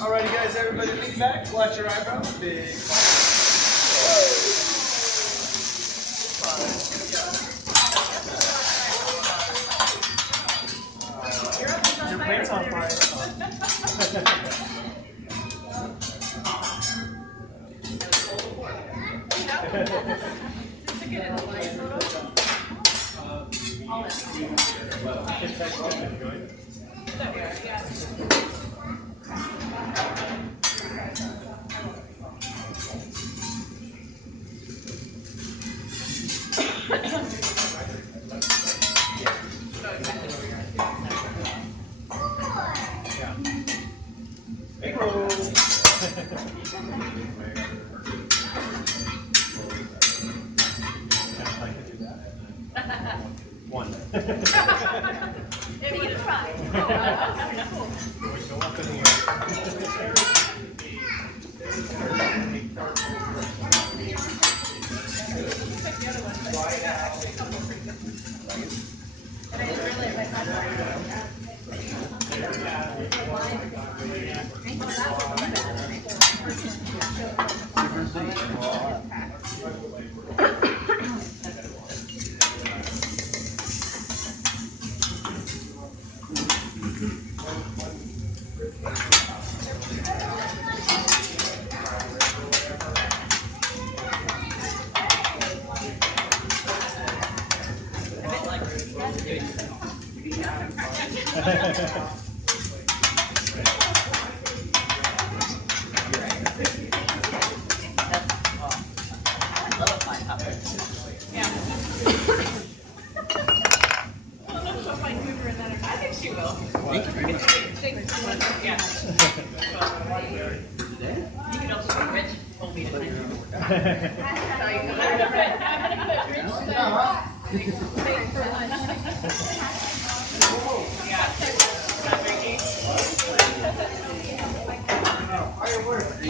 Alrighty guys, everybody lean back, watch your eyebrows, big your plate's on fire. Big roll. One. It would try. Go up in the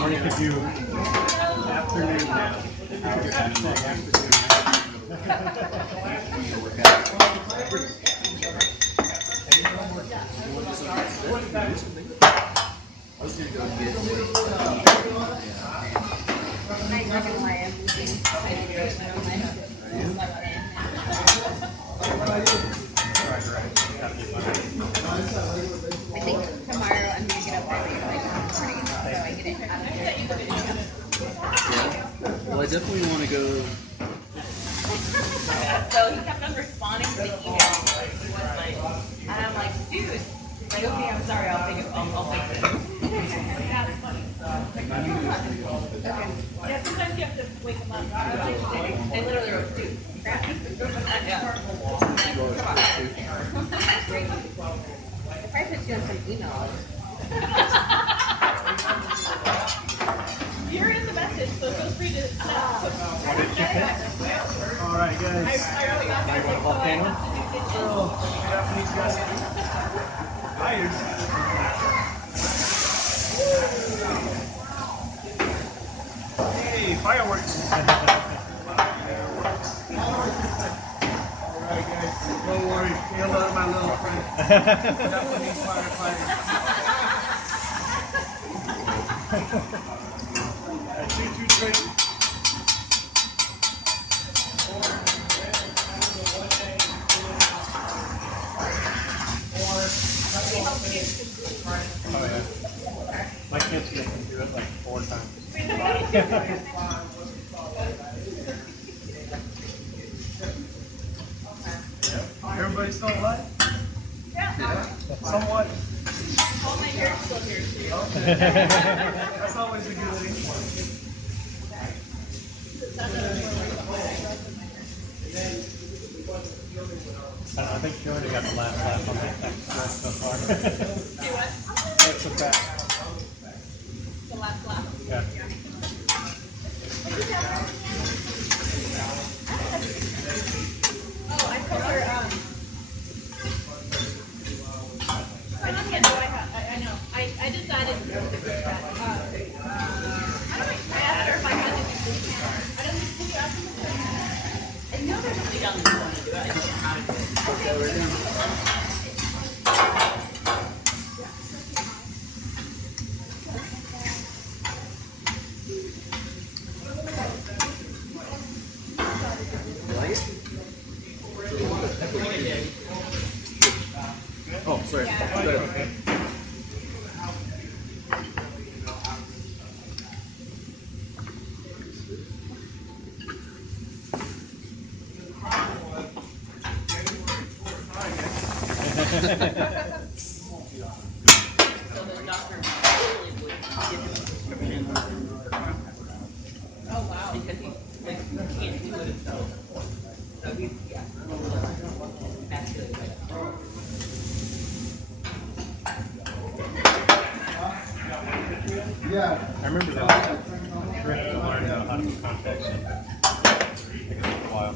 Or you could do afternoon now. You could do hashtag afternoon I think tomorrow I'm gonna get up early like morning, so I get it out of here. Well, I definitely want to go. So he kept on responding to the email. And I'm like, dude, like, okay, I'm sorry, I'll fix it. Yeah, it's funny. Okay. Yeah, sometimes you have to wake them up. They literally wrote two. Yeah. If I put you on some emails. You're in the message, so feel free to Alright guys. Volcano? Oh, Japanese guys. Fires. Hey, fireworks. Alright guys, don't worry. Say hello to my little friend. Japanese firefighters. Choo-choo train. Oh yeah. My kids can do it like 4 times. Everybody still alive? Yeah. Somewhat. All my hair's still here too. That's always a good thing. I think she already got the last laugh on that text so far. That's the best. The last laugh. Yeah. Oh, I told her, I didn't get, I know. I decided to go with that. So the doctor really would give him a prescription for chloroquine. Oh wow! Because he like can't do it himself. So he's emasculated by that. I remember that was a trip to learn how to do contacts. I think it took a while.